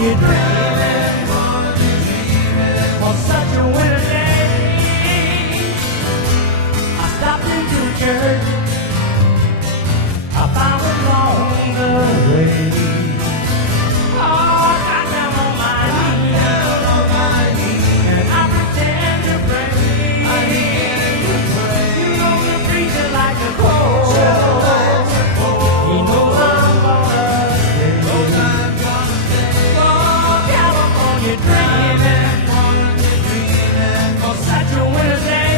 you dreaming on such a winter day. I stopped into church, I found it along the way. Oh, I got down on my knees, and I pretend to pray. You know the preacher like a cold. He knows I'm gonna stay. Oh, California dreaming on such a winter day.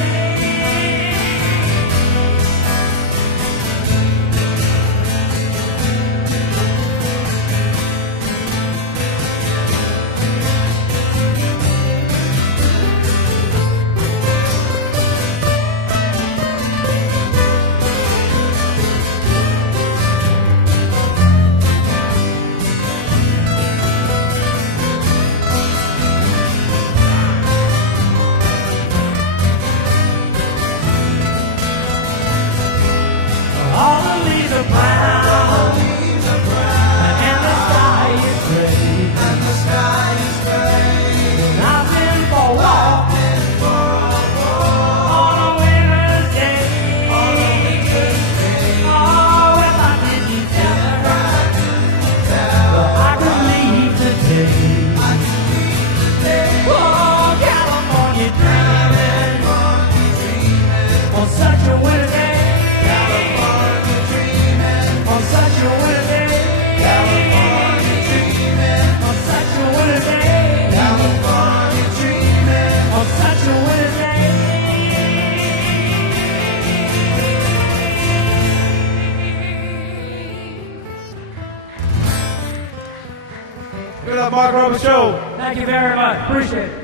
All the leaves are brown, and the sky is gray. And I've been for a walk on a winter's day. Oh, if I didn't tell her I could leave today. Oh, California dreaming on such a winter day. On such a winter day, California dreaming. On such a winter day, California dreaming. On such a winter day. Good luck, Mark Rober Show. Thank you very much. Appreciate it.